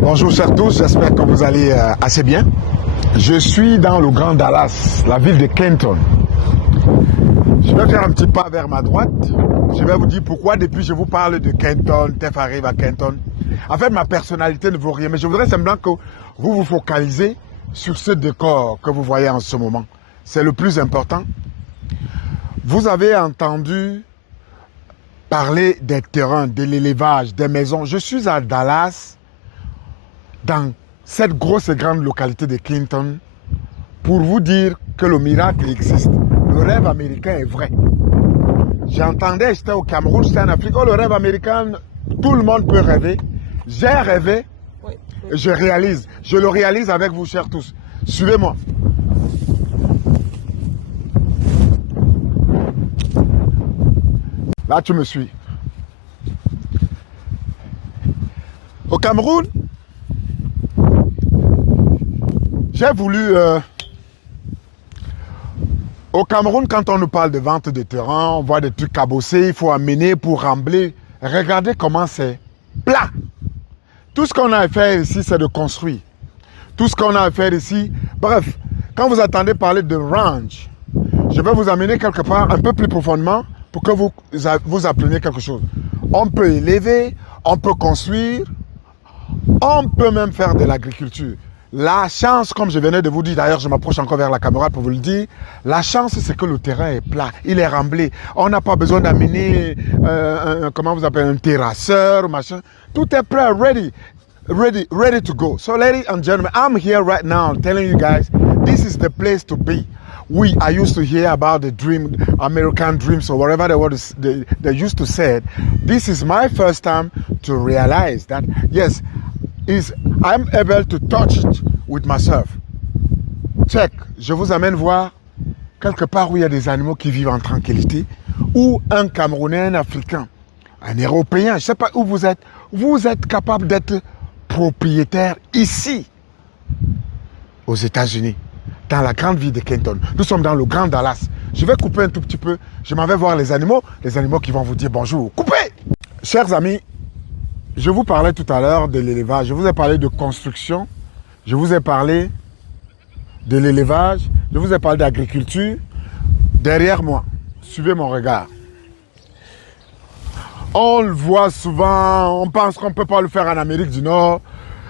Bonjour chers tous, j'espère que vous allez assez bien. Je suis dans le Grand Dallas, la ville de Kenton. Je vais faire un petit pas vers ma droite. Je vais vous dire pourquoi depuis je vous parle de Kenton, Tef arrive à Kenton. En fait, ma personnalité ne vaut rien, mais je voudrais simplement que vous vous focalisez sur ce décor que vous voyez en ce moment. C'est le plus important. Vous avez entendu parler des terrains, de l'élevage, des maisons. Je suis à Dallas, dans cette grosse et grande localité de Clinton, pour vous dire que le miracle existe. Le rêve américain est vrai. J'entendais, j'étais au Cameroun, j'étais en Afrique, le rêve américain, tout le monde peut rêver. J'ai rêvé, et je réalise. Je le réalise avec vous, chers tous. Suivez-moi. Là, tu me suis. Au Cameroun, j'ai voulu... Au Cameroun, quand on nous parle de vente de terrain, on voit des trucs cabossés, il faut amener pour rembler. Regardez comment c'est plat. Tout ce qu'on a à faire ici, c'est de construire. Tout ce qu'on a à faire ici... Bref, quand vous entendez parler de ranch, je vais vous amener quelque part un peu plus profondément pour que vous appreniez quelque chose. On peut élever, on peut construire, on peut même faire de l'agriculture. La chance, comme je venais de vous dire, d'ailleurs je m'approche encore vers la caméra pour vous le dire, la chance c'est que le terrain est plat, il est remblé. On n'a pas besoin d'amener, comment vous appelez, un terrasseur, machin. Tout est prêt, ready to go. So ladies and gentlemen, I'm here right now telling you guys, this is the place to be. I used to hear about the dream, American dreams or whatever they used to say. This is my first time to realize that, yes, I'm able to touch it with myself. Check, je vous amène voir quelque part où il y a des animaux qui vivent en tranquillité, ou un Camerounais, un Africain, un Européen, je ne sais pas où vous êtes capable d'être propriétaire ici, aux États-Unis, dans la grande ville de Kenton. Nous sommes dans le Grand Dallas. Je vais couper un tout petit peu, je m'en vais voir les animaux qui vont vous dire bonjour. Coupez! Chers amis, je vous parlais tout à l'heure de l'élevage, je vous ai parlé de construction, je vous ai parlé de l'élevage, je vous ai parlé d'agriculture. Derrière moi, suivez mon regard. On le voit souvent, on pense qu'on ne peut pas le faire en Amérique du Nord.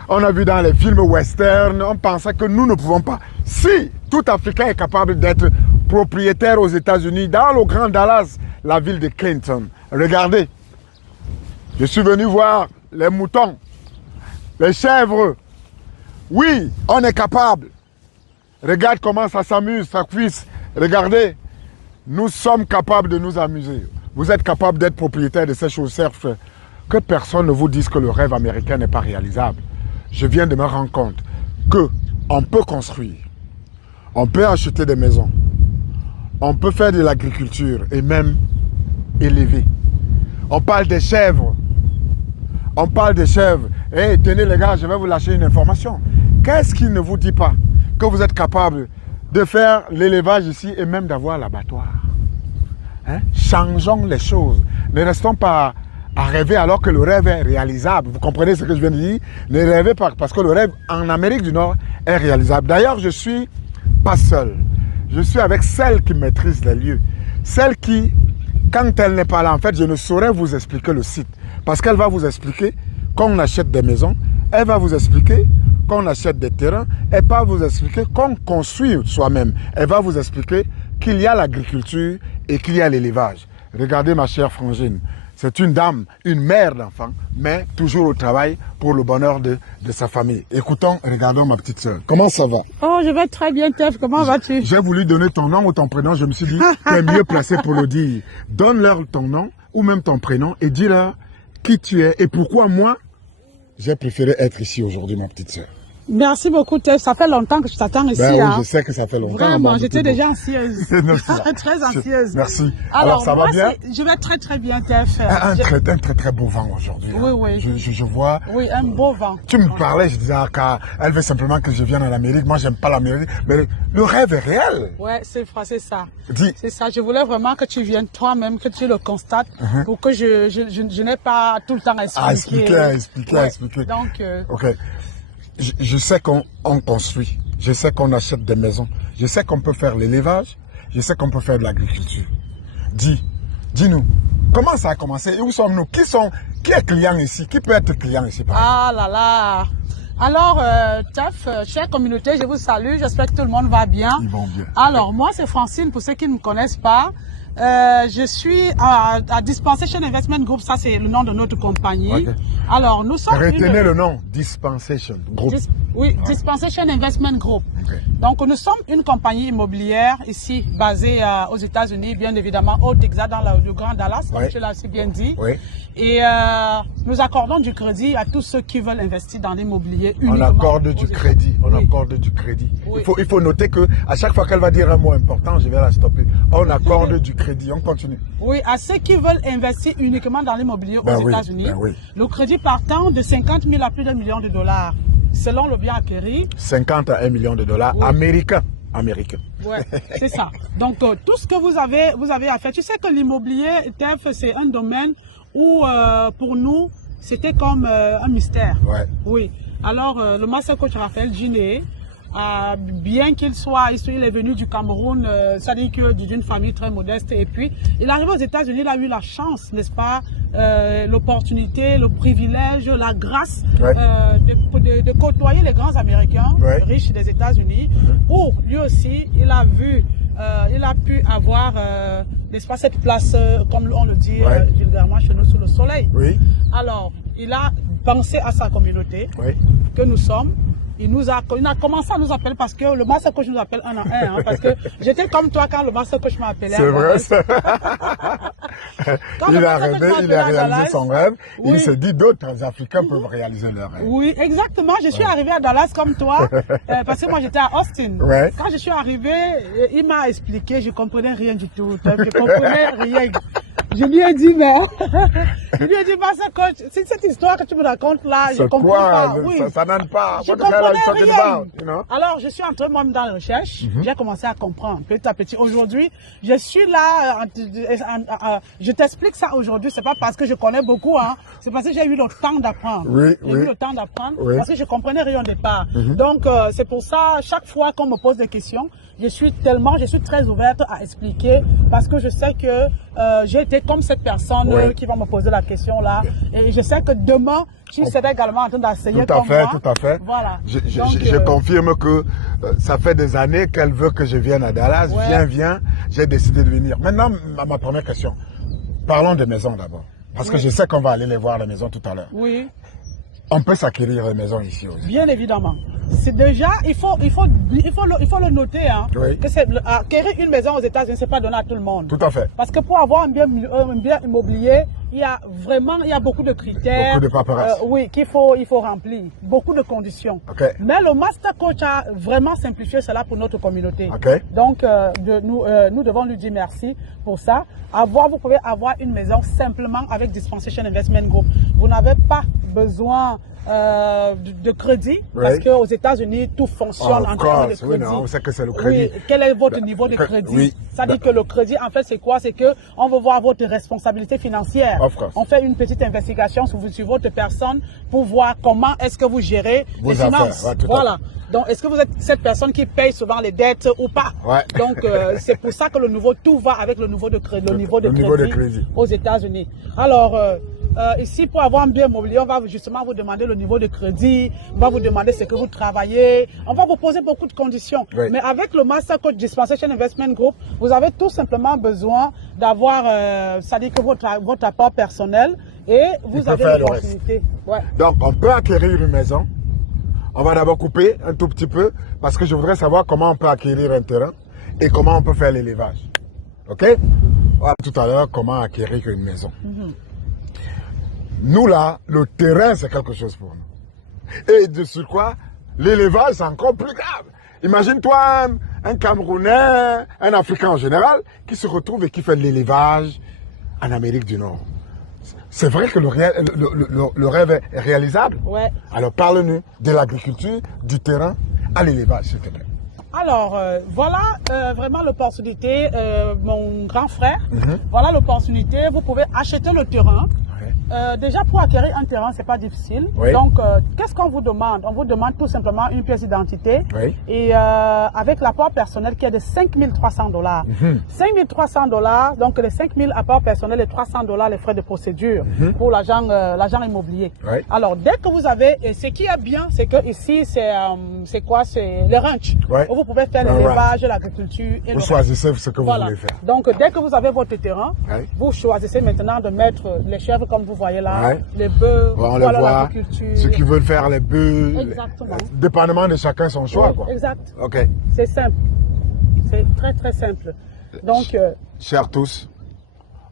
On a vu dans les films western, on pensait que nous ne pouvons pas. Si tout Africain est capable d'être propriétaire aux États-Unis, dans le Grand Dallas, la ville de Clinton. Regardez, je suis venu voir les moutons, les chèvres. Oui, on est capable. Regarde comment ça s'amuse, ça cuisse. Regardez, nous sommes capables de nous amuser. Vous êtes capable d'être propriétaire de ces choses, certes. Que personne ne vous dise que le rêve américain n'est pas réalisable. Je viens de me rendre compte qu'on peut construire, on peut acheter des maisons, on peut faire de l'agriculture et même élever. On parle des chèvres. On parle des chèvres. Hey, tenez les gars, je vais vous lâcher une information. Qu'est-ce qui ne vous dit pas que vous êtes capable de faire l'élevage ici et même d'avoir l'abattoir? Hein? Changeons les choses. Ne restons pas à rêver alors que le rêve est réalisable. Vous comprenez ce que je viens de dire? Ne rêvez pas parce que le rêve en Amérique du Nord est réalisable. D'ailleurs, je ne suis pas seul. Je suis avec celle qui maîtrise les lieux. Celle qui, quand elle n'est pas là, en fait, je ne saurais vous expliquer le site. Parce qu'elle va vous expliquer qu'on achète des maisons, elle va vous expliquer qu'on achète des terrains, elle va vous expliquer qu'on construit soi-même. Elle va vous expliquer qu'il y a l'agriculture et qu'il y a l'élevage. Regardez ma chère frangine, c'est une dame, une mère d'enfant, mais toujours au travail pour le bonheur de sa famille. Écoutons, regardons ma petite soeur. Comment ça va? Oh, je vais très bien, Tef. Comment vas-tu? J'ai voulu donner ton nom ou ton prénom, je me suis dit, tu es mieux placé pour le dire. Donne-leur ton nom ou même ton prénom et dis-leur qui tu es et pourquoi moi, j'ai préféré être ici aujourd'hui, ma petite soeur. Merci beaucoup, Tef. Ça fait longtemps que je t'attends ici. Ben oui, hein. je sais que ça fait longtemps. Vraiment, bon, j'étais depuis déjà anxieuse. Très anxieuse. Merci. Alors, ça va bien? Je vais très bien, Tef. Un très beau vent aujourd'hui. Oui, hein. oui. Je vois. Oui, un beau vent. Tu me parlais, je disais, elle veut simplement que je vienne en Amérique. Moi, j'aime pas l'Amérique. Mais le rêve est réel. Ouais, c'est ça. Dis. C'est ça. Je voulais vraiment que tu viennes toi-même, que tu le constates, pour que je n'ai pas tout le temps à expliquer. Donc, Ok. Je sais qu'on construit, je sais qu'on achète des maisons, je sais qu'on peut faire l'élevage, je sais qu'on peut faire de l'agriculture. Dis-nous, comment ça a commencé et où sommes-nous? Qui est client ici? Qui peut être client ici? Ah là là. Alors, Tef, chère communauté, je vous salue. J'espère que tout le monde va bien. Ils vont bien. Alors, moi, c'est Francine, pour ceux qui ne me connaissent pas. Je suis à Dispensation Investment Group, ça c'est le nom de notre compagnie. Okay. Alors, nous sommes Retenez le nom, Dispensation Group. Dispensation Investment Group. Okay. Donc, nous sommes une compagnie immobilière ici, basée aux États-Unis, bien évidemment, au Texas, dans le Grand Dallas, comme tu l'as aussi bien dit. Oui. Et nous accordons du crédit à tous ceux qui veulent investir dans l'immobilier uniquement. On accorde du crédit. On accorde du crédit. Oui. Il faut noter que à chaque fois qu'elle va dire un mot important, je vais la stopper. On accorde du crédit. On continue. Oui, à ceux qui veulent investir uniquement dans l'immobilier aux États-Unis, le crédit partant de 50 000 à plus d'un million de dollars, selon le bien acquis. 50 à 1 million de dollars américains. Ouais, c'est ça. Donc, tout ce que vous avez à faire. Tu sais que l'immobilier, TEF, c'est un domaine où, pour nous, c'était comme un mystère. Ouais. Oui. Alors, le master coach Raphaël Giné, bien qu'il il est venu du Cameroun, c'est-à-dire que d'une famille très modeste, et puis il est arrivé aux États-Unis, il a eu la chance, n'est-ce pas, l'opportunité, le privilège, la grâce de côtoyer les grands Américains riches des États-Unis, où lui aussi, il a pu avoir, n'est-ce pas, cette place, comme on le dit vulgairement chez nous, sous le soleil. Oui. Alors, il a pensé à sa communauté que nous sommes. Il a commencé à nous appeler parce que le master coach nous appelle un à un. Hein, parce que j'étais comme toi quand le master coach m'a appelé. C'est vrai, ça. Il a réalisé son rêve. Oui. Il s'est dit d'autres Africains peuvent réaliser leur rêve. Oui, exactement. Je suis arrivé à Dallas comme toi. Parce que moi j'étais à Austin. Ouais. Quand je suis arrivé, il m'a expliqué. Je comprenais rien du tout. Je comprenais rien. Je lui ai dit, mais je lui ai dit, master coach, c'est cette histoire que tu me racontes là, je comprends pas. Oui. Ça n'aime pas. Je comprenais rien. You know? Alors, je suis entré moi-même dans la recherche. J'ai commencé à comprendre petit à petit. Aujourd'hui, je suis là. Je t'explique ça aujourd'hui. C'est pas parce que je connais beaucoup. Hein. C'est parce que j'ai eu le temps d'apprendre. J'ai eu le temps d'apprendre parce que je comprenais rien au départ. Donc, c'est pour ça, chaque fois qu'on me pose des questions, je suis très ouverte à expliquer parce que je sais que j'ai été comme cette personne qui va me poser la question là. Et je sais que demain, tu serais également en train d'enseigner comme moi. Tout à fait. Voilà. Je confirme que ça fait des années qu'elle veut que je vienne à Dallas. Viens. J'ai décidé de venir. Maintenant, ma première question. Parlons des maisons d'abord. Parce que je sais qu'on va aller les voir, les maisons, tout à l'heure. Oui. On peut s'acquérir les maisons ici aussi. Bien évidemment. C'est déjà, il faut le noter, hein, que acquérir une maison aux États-Unis, c'est pas donné à tout le monde. Tout à fait. Parce que pour avoir un bien immobilier, il y a beaucoup de critères. Beaucoup de paperasses. Qu'il faut remplir. Beaucoup de conditions. Okay. Mais le Master Coach a vraiment simplifié cela pour notre communauté. Okay. Donc, nous devons lui dire merci pour ça. Vous pouvez avoir une maison simplement avec Dispensation Investment Group. Vous n'avez pas besoin de crédit parce qu'aux États-Unis tout fonctionne en termes de crédit. Oui, non, on sait que c'est le crédit. Oui. Quel est votre niveau de crédit? C'est-à-dire que le crédit, en fait, c'est quoi? C'est que on veut voir votre responsabilité financière. On fait une petite investigation sur votre personne pour voir comment est-ce que vous gérez les finances. Voilà. Donc, est-ce que vous êtes cette personne qui paye souvent les dettes ou pas? Donc, c'est pour ça que tout va avec le niveau de crédit aux États-Unis. Alors, ici, pour avoir un bien immobilier, on va justement vous demander le niveau de crédit, on va vous demander ce que vous travaillez, on va vous poser beaucoup de conditions. Mais avec le Master Coach Dispensation Investment Group, vous avez tout simplement besoin d'avoir, c'est-à-dire que votre apport personnel et vous avez l'opportunité. Donc, on peut acquérir une maison. On va d'abord couper un tout petit peu parce que je voudrais savoir comment on peut acquérir un terrain et comment on peut faire l'élevage. OK? Voilà, tout à l'heure, comment acquérir une maison. Nous là, le terrain c'est quelque chose pour nous. Et de sur quoi, l'élevage, c'est encore plus grave. Imagine-toi un Camerounais, un Africain en général, qui se retrouve et qui fait de l'élevage en Amérique du Nord. C'est vrai que le rêve est réalisable. Ouais. Alors parle-nous de l'agriculture, du terrain à l'élevage, s'il te plaît. Alors, voilà vraiment l'opportunité, mon grand frère. Voilà l'opportunité. Vous pouvez acheter le terrain. Déjà, pour acquérir un terrain, c'est pas difficile. Oui. Donc, qu'est-ce qu'on vous demande? On vous demande tout simplement une pièce d'identité. Oui. Et avec l'apport personnel qui est de 5 300 $. 5 300 $, donc les 5 000 apports personnels et 300 $ les frais de procédure pour l'agent immobilier. Oui. Alors, dès que vous avez, et ce qui est bien, c'est que ici, c'est quoi? C'est le ranch. Oui. Où vous pouvez faire l'élevage, l'agriculture et vous choisissez ce que vous voulez faire. Donc, dès que vous avez votre terrain, vous choisissez maintenant de mettre les chèvres comme vous voyez là, les bœufs, voilà l'agriculture. Ceux qui veulent faire les bœufs, dépendamment de chacun son choix. Quoi. Exact. Ok. C'est simple. C'est très très simple. Donc, chers tous,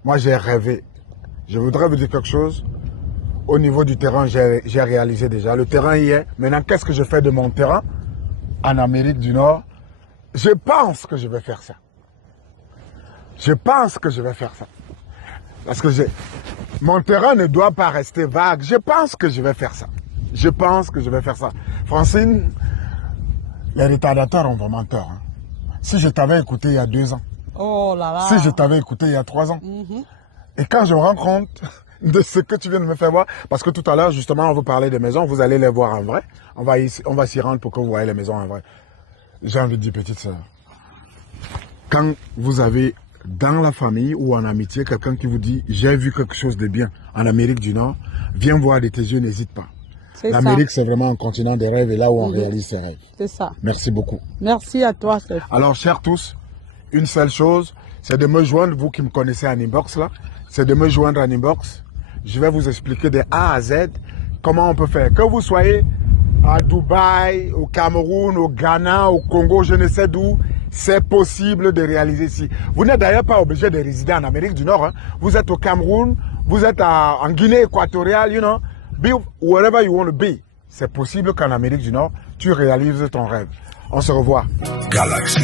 moi j'ai rêvé. Je voudrais vous dire quelque chose. Au niveau du terrain, j'ai réalisé déjà. Le terrain y est. Maintenant, qu'est-ce que je fais de mon terrain en Amérique du Nord? Je pense que je vais faire ça. Je pense que je vais faire ça. Parce que mon terrain ne doit pas rester vague. Je pense que je vais faire ça. Je pense que je vais faire ça. Francine, les retardateurs ont vraiment tort. Hein. Si je t'avais écouté il y a 2 ans. Oh là là. Si je t'avais écouté il y a 3 ans. Et quand je me rends compte de ce que tu viens de me faire voir, parce que tout à l'heure, justement, on vous parlait des maisons, vous allez les voir en vrai. On va s'y rendre pour que vous voyez les maisons en vrai. J'ai envie de dire, petite sœur, quand vous avez dans la famille ou en amitié, quelqu'un qui vous dit « j'ai vu quelque chose de bien en Amérique du Nord », viens voir de tes yeux, n'hésite pas. L'Amérique, c'est vraiment un continent des rêves et là où on réalise ses rêves. C'est ça. Merci beaucoup. Merci à toi, Steph. Alors, chers tous, une seule chose, c'est de me joindre, vous qui me connaissez en inbox là, c'est de me joindre en inbox. Je vais vous expliquer de A à Z comment on peut faire. Que vous soyez à Dubaï, au Cameroun, au Ghana, au Congo, je ne sais d'où, c'est possible de réaliser ici. Vous n'êtes d'ailleurs pas obligé de résider en Amérique du Nord. Hein. Vous êtes au Cameroun, vous êtes en Guinée équatoriale, you know, be wherever you want to be. C'est possible qu'en Amérique du Nord, tu réalises ton rêve. On se revoit. Galaxy.